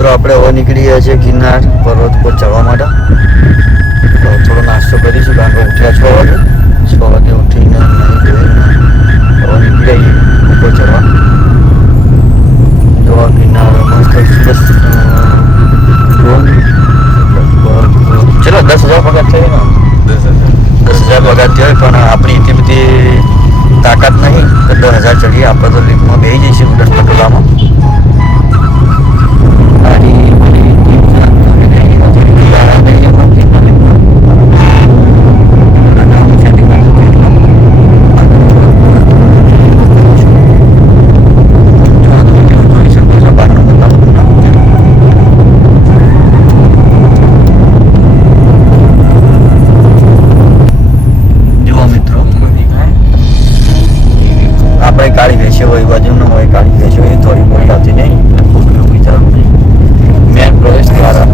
મિત્રો આપણે હવે નીકળી ગયા છીએ ગિરનાર પર્વત પર ચડવા માટે. તો થોડો નાસ્તો કરીશું કારણ કે ઉઠ્યા 6 વાગે ઉઠીને હવે નીકળી જઈએ ઉપર ચડવા. જો ગિરનાર મસ્ત ચલો 10,000 પગાર થઈ ને 10,000 પગાર થયો પણ આપણી એટલી બધી તાકાત નહીં તો 10,000 ચડીએ. આપણે તો લીફમાં બેસી જઈશું ઉડન પટોલામાં. કાળી ભેંસો હોય બાજુનો હોય કાળી ભેંસો એ થોડી મોટી આવતી નહીં વિચારવું નહીં મેન પ્રવેશ દ્વારા.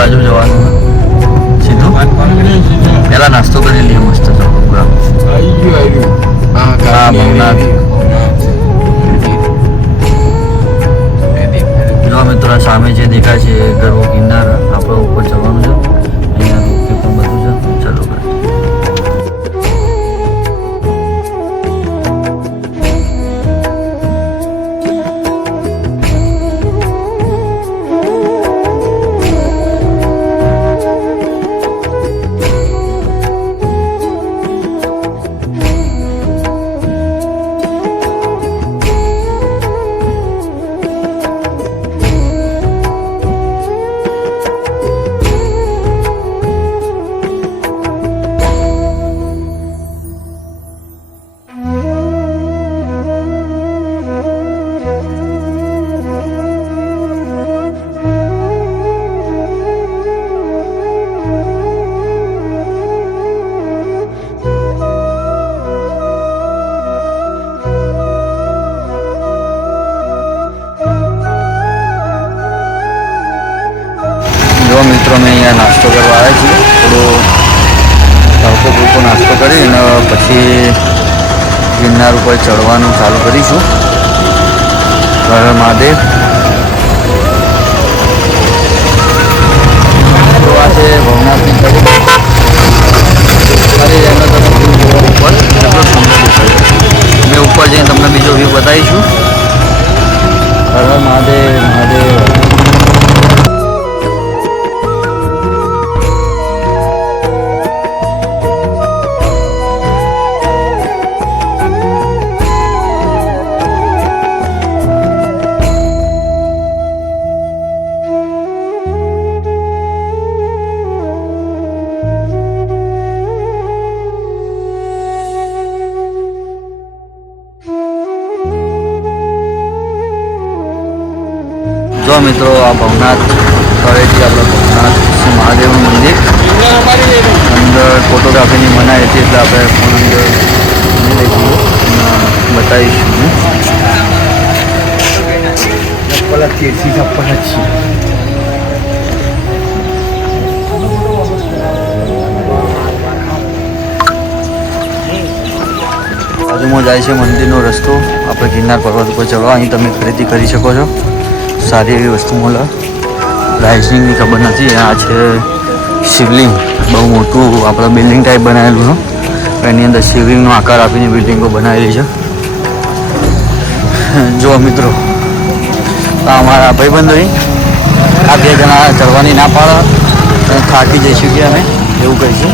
બાજુ જવાનું સીધું પેલા નાસ્તો કરી લઈએ મસ્ત જો મિત્રો સામે જે દેખાય છે ગરવો ગિરનાર આપણે ઉપર જવાનું છે. અહીંયા રોપવે પણ બધું છે. ચાલો મિત્રો અમે અહીંયા નાસ્તો કરવા આવ્યા છીએ. થોડો હલકો નાસ્તો કરીને પછી ગિરનાર ઉપર ચડવાનું ચાલુ કરીશું. હર હર મહાદેવ. તો આ છે ભવનાથની ચડી એનો તમે વ્યૂ જોવો ઉપર એટલો સુંદર દેખાય. અમે ઉપર જઈને તમને બીજો વ્યૂ બતાવીશું. હર હર મહાદેવ મહાદેવ. જો મિત્રો આ ભવનાથ તળેટી આપણે ભવનાથ મહાદેવનું મંદિર અંદર ફોટોગ્રાફીની મનાઈ હતી એટલે આપણે ફોન અંદર લઈ જઈએ બતાવીશું. બાજુમાં જાય છે મંદિરનો રસ્તો. આપણે ગિરનાર પર્વત ઉપર ચડવા અહીં તમે ખરીદી કરી શકો છો. સારી એવી વસ્તુ મળે. પ્રાઇસિંગની ખબર નથી. આ છે શિવલિંગ, બહુ મોટું આપણે બિલ્ડિંગ ટાઈપ બનાવેલું છે. એની અંદર શિવલિંગનો આકાર આપીને બિલ્ડિંગો બનાવેલી છે. જો મિત્રો આ અમારા ભાઈબંધો આ 2 જણા ચડવાની ના પાડે થાકી જઈશું કે અમે એવું કહીશું.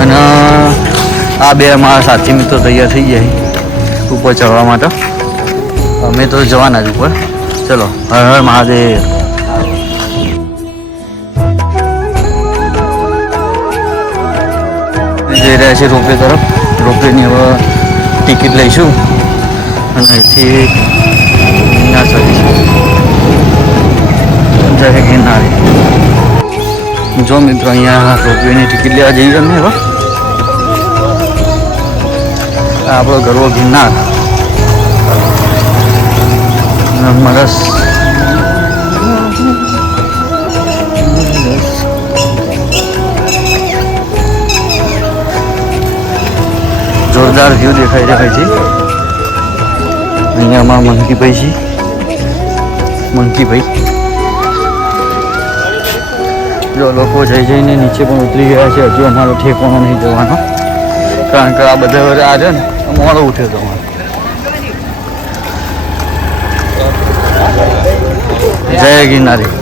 અને આ 2 અમારા સાથી મિત્રો તૈયાર થઈ જાય ઉપર ચડવા માટે. અમે તો જવાના જ ઉપર. ચલો હર હર મહાદેવ. જઈ રહ્યા છે રોપવે તરફ. રોપવેની હવે ટિકિટ લઈશું અને અહીંથી ગિરનાર ચડીશું. જય ગિરનાર. જો મિત્રો અહીંયા રોપવેની ટિકિટ લેવા જઈએ અમે હવે. આપણો ગરવો ગિરનાર મરસ જોરદાર વ્યૂ દેખાઈ રહ્યા છે. અહીંયા અમારા મંકીભાઈ છે. મંકીભાઈ જો લોકો જઈને નીચે પણ ઉતરી ગયા છે. હજુ અમારો ઠેકાણો નહીં જવાનો, કારણ કે આ બધા આ છે ને મોડો ઉઠ્યો હતો. જય ગિરનારી.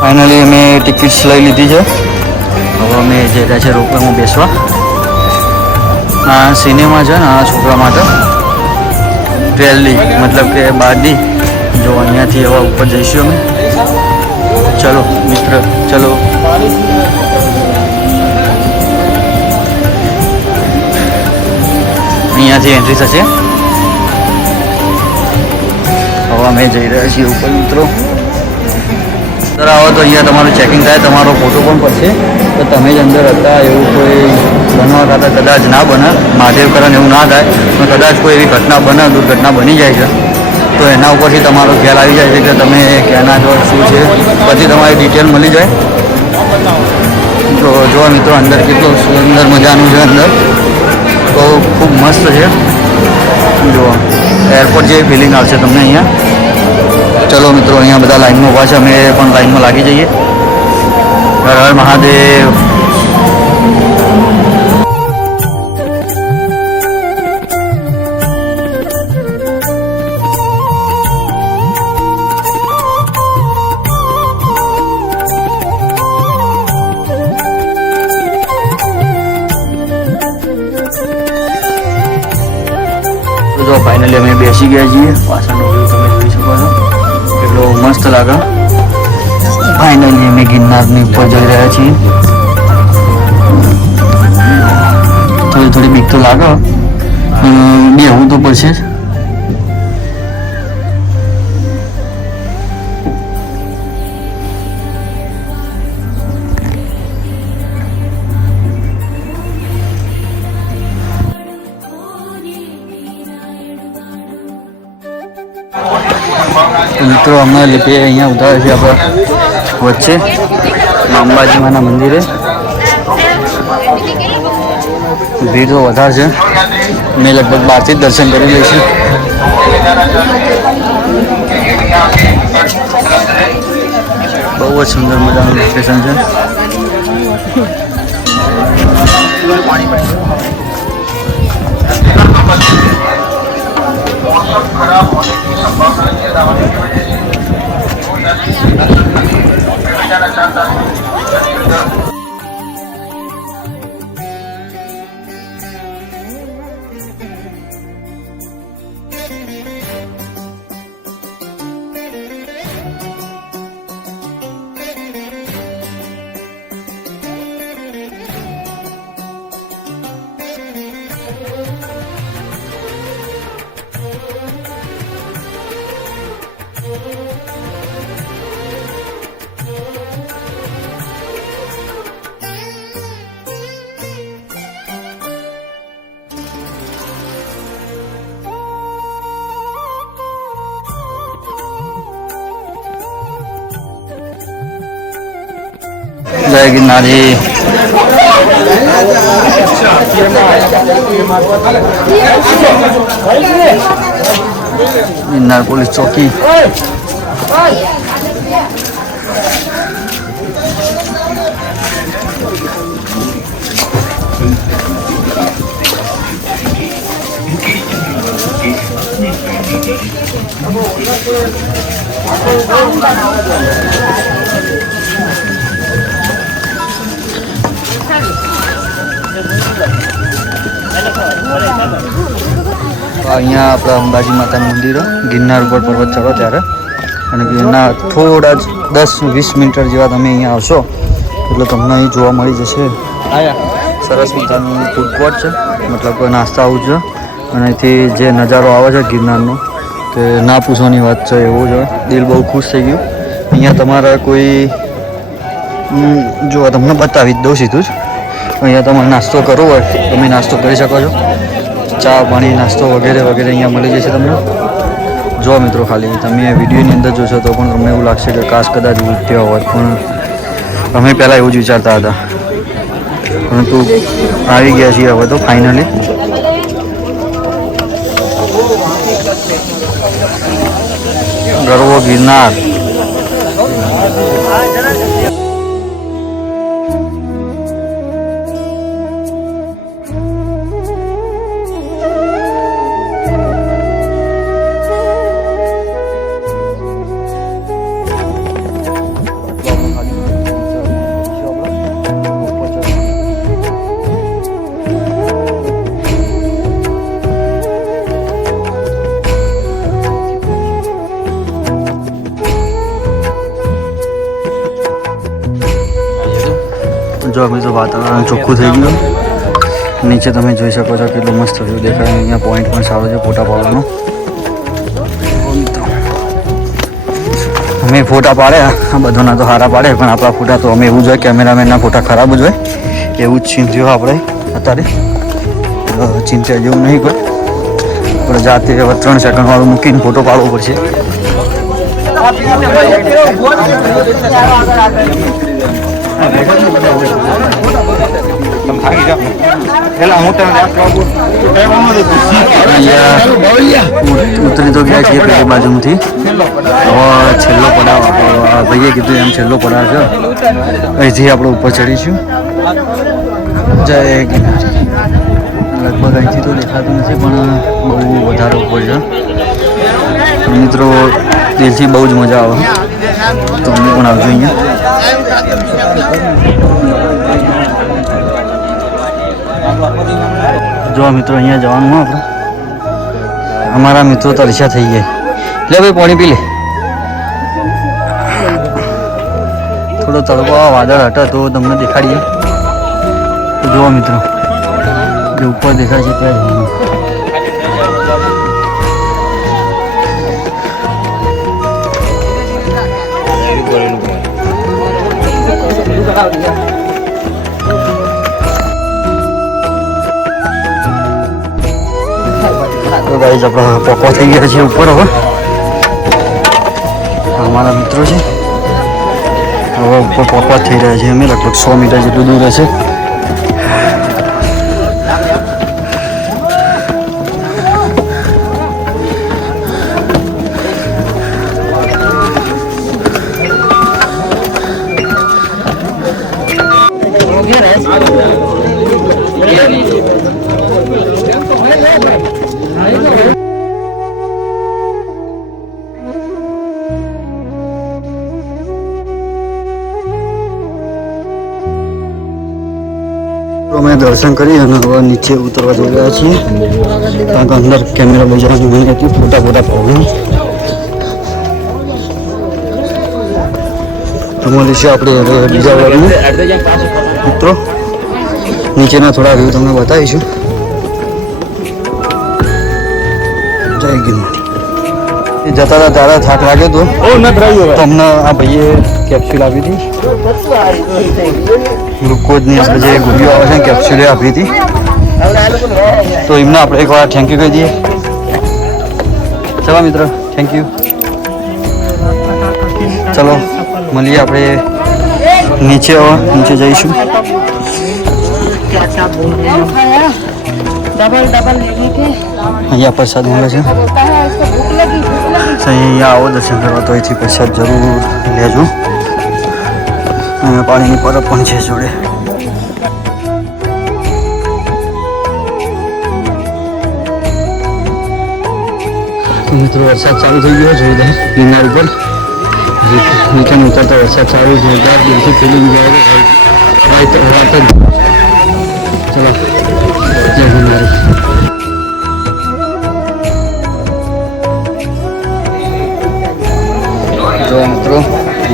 ફાઇનલી અમે ટિકિટ્સ લઈ લીધી છે. હવે અમે જઈ રહ્યા છે રોપવેમાં બેસવા. આ સિનેમા છે ને આ છોકરા માટે પહેલી મતલબ કે બારડી. જો અહીંયાથી હવે ઉપર જઈશું અમે. ચલો મિત્ર ચલો. અહીંયાથી એન્ટ્રી થશે. હવે અમે જઈ રહ્યા છીએ ઉપર મિત્રો. અંદર આવો તો અહીંયા તમારું ચેકિંગ થાય, તમારો ફોટો પણ પડશે. તો તમે જ અંદર હતા એવું કોઈ બનવા ખાતા કદાચ ના બને, મહાદેવ કરણ એવું ના થાય, પણ કદાચ કોઈ એવી ઘટના બને, દુર્ઘટના બની જાય છે તો એના ઉપરથી તમારો ખ્યાલ આવી જાય છે કે તમે ક્યાંના છો, શું છે, પછી તમારી ડિટેલ મળી જાય. તો જો મિત્રો અંદર કેટલું સુંદર મજાનું છે. અંદર તો ખૂબ મસ્ત છે. જુઓ એરપોર્ટ જેવી ફિલિંગ આવશે તમને અહીંયા. ચલો મિત્રો અહીંયા બધા લાઈનમાં ઊભા છે, અમે પણ લાઈનમાં લાગી જઈએ. હર હર મહાદેવ. તો ફાઇનલી અમે બેસી ગયા છીએ. પાછળનો વ્યૂ તમે જોઈ શકો છો, એટલો મસ્ત લાગે. ફાઇનલી અમે ગિરનારની ઉપર જઈ રહ્યા છીએ. થોડી થોડી બીક તો લાગે, બેહવું તો પડશે જ. મિત્રો અમે લીપે અહીંયા ઉતારે છે આપણે વચ્ચે અંબાજીમાના મંદિરે. ભીડ તો વધારે છે. મેં લગભગ બહારથી જ દર્શન કરી લઈશું. બહુ જ સુંદર મજાનું લોકેશન છે. खराब होने की संभावना ज्यादा होने की वजह से जाना चाहता हूँ. जय गिरनारी. गिरनार पुलिस चौकी. અહીંયા આપણા અંબાજી માતાનું મંદિર ગિરનાર ઉપર પર્વત ચડો ત્યારે, અને ગિરનાર થોડા જ 10-20 મીટર જેવા તમે અહીંયા આવશો એટલે તમને અહીં જોવા મળી જશે. સરસ મજાનું ફૂડ કોર્ટ છે, મતલબ નાસ્તા આવું છે. અને અહીંથી જે નજારો આવે છે ગિરનારનો તે ના પૂછવાની વાત છે એવું છે. દિલ બહુ ખુશ થઈ ગયું. અહીંયા તમારે કોઈ જો તમને બતાવી જ દઉં સીધું જ. અહીંયા તમારે નાસ્તો કરવો હોય તમે નાસ્તો કરી શકો છો. ચા પાણી નાસ્તો વગેરે વગેરે અહીંયા મળી જશે તમને. જો મિત્રો ખાલી તમે વિડીયોની અંદર જોશો તો પણ તમને એવું લાગશે કે કાશ કદાચ રૂપિયા હોય, પણ અમે પહેલાં એવું જ વિચારતા હતા, પરંતુ આવી ગયા છીએ હવે તો ફાઇનલી. ગરવો ગિરનાર. જો અમે તો વાતાવરણ ચોખ્ખું થઈ ગયું. નીચે તમે જોઈ શકો છો કેટલું મસ્ત વ્યૂ દેખાય. અહીંયા પોઈન્ટ પણ સારો છે ફોટા પાડવાનો. અમે ફોટા પાડ્યા, આ બધાના તો સારા પાડે, પણ આપણા ફોટા તો અમે એવું જોઈએ કેમેરામેનના ફોટા ખરાબ જ હોય એવું જ સીન થયું આપણે અત્યારે. ચિંતા જેવું નહીં કોઈ, આપણે જાતે હવે 3 સેકન્ડ વાળું મૂકીને ફોટો પાડવો પડશે. ઉતરી તો ગયા છીએ પેલી બાજુથી. હવે છેલ્લો પડાવ ભાઈએ કીધું એમ છેલ્લો પડાવ છે. અહીંથી આપણે ઉપર ચડીશું. જય ગિરનાર. લગભગ અહીંથી તો દેખાતું નથી પણ બહુ વધારે ઉપર છે મિત્રો. દિલથી બહુ જ મજા આવે. તમે પણ આવજો અહીંયા. જો મિત્રો અહીંયા જવાનું આપણે. અમારા મિત્રો તરસ્યા થઈ ગયા. લે ભાઈ પાણી પી લે. થોડો તડકો વાદળ હટે તો તમને દેખાડીએ. તો જુઓ મિત્રો જે ઉપર દેખાય છે ત્યાં તો ગાઈઝ આપણે પોકો થઈ ગયા છે ઉપર. હવે અમારા મિત્રો છે. હવે ઉપર પોકો થઈ રહ્યા છે. અમે લગભગ 100 મીટર જેટલું દૂર હશે. અમે દર્શન કરી અને હવે નીચે ઉતરવા જઈ રહ્યા છીએ. કારણ કે અંદર કેમેરા બજારનું નહીં હતી, ફોટા પ્રોબ્લેમ. તો મળીશું આપણે હવે બીજા વર્ગમાં. મિત્રો નીચેના થોડા વ્યૂ તમને બતાવીશું. જય ગિરનાર. જતા હતા ત્યારે થાક લાગ્યો હતો તો અમને આ ભાઈએ કેપ્સ્યુલ આપી હતી. ગ્લુકોઝની જે ગોળીઓ આવે છે કેપ્સ્યુલ આપી હતી. તો એમને આપણે એકવાર થેન્ક યુ કહી દઈએ. ચલો મિત્રો, થેન્ક યુ. ચલો મળીએ આપણે નીચે. નીચે જઈશું. અહીંયા પ્રસાદ મળે છે. અહીંયા આવો દર્શન કરવા તો અહીંથી પ્રસાદ જરૂર લેજો. અને પાણીની પરબ પણ છે જોડે. મિત્રો વરસાદ ચાલુ થઈ ગયો જોરદાર ગિરનાર ઉપર. નીચે ઉતરતા વરસાદ ચાલુ જોરદાર. દિલથી ફિલિંગ જાય. ચલો જય ગિરનાર. જો મિત્રો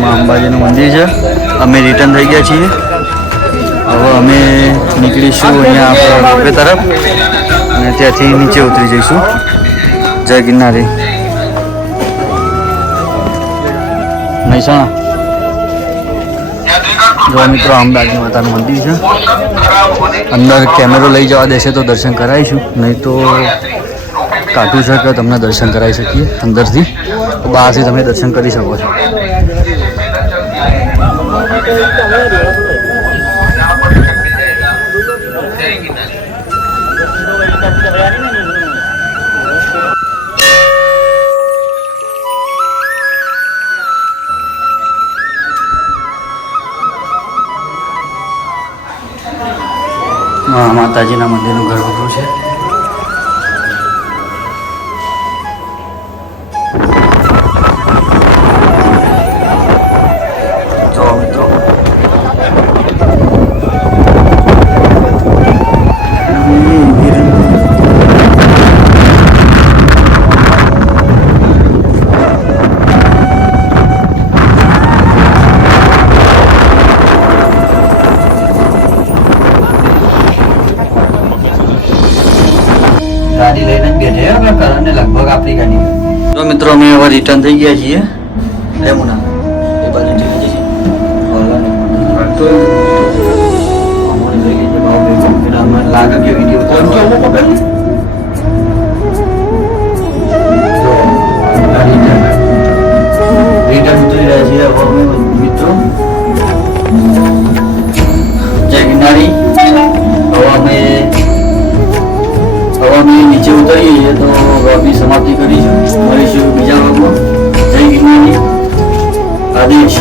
માં અંબાજીનું મંદિર છે. અમે રિટર્ન થઈ ગયા છીએ. હવે અમે નીકળીશું અહીંયા આપણે રોપવે તરફ અને ત્યાંથી નીચે ઉતરી જઈશું જય ગિરનારી મહેસાણા. જો મિત્રો અંબાજી માતાનું મંદિર છે. અંદર કેમેરો લઈ જવા દેશે તો દર્શન કરાવીશું, નહીં તો કાઢું છે કે તમને દર્શન કરાવી શકીએ અંદરથી, તો બહારથી તમે દર્શન કરી શકો છો. માતાજીના મંદિરનું ગર્ભગૃહ છે. જો મિત્રો ગાડી લઈને જ બેઠે કરણને લગભગ આપણી ગાડી. તો મિત્રો અમે હવે રિટર્ન થઈ ગયા છીએ રેમુના એ બાજુ જઈ જઈએ લાગે કે વિડીયો રિટર્ન ઉતરી રહ્યા છીએ હવે અમે મિત્રો જય ગિરનારી. હવે અમે નીચે ઉતરીએ તો વ્લોગની સમાપ્તિ કરીશું. મળીશું બીજા વ્લોગમાં. જય ગિરનારી. આદેશ.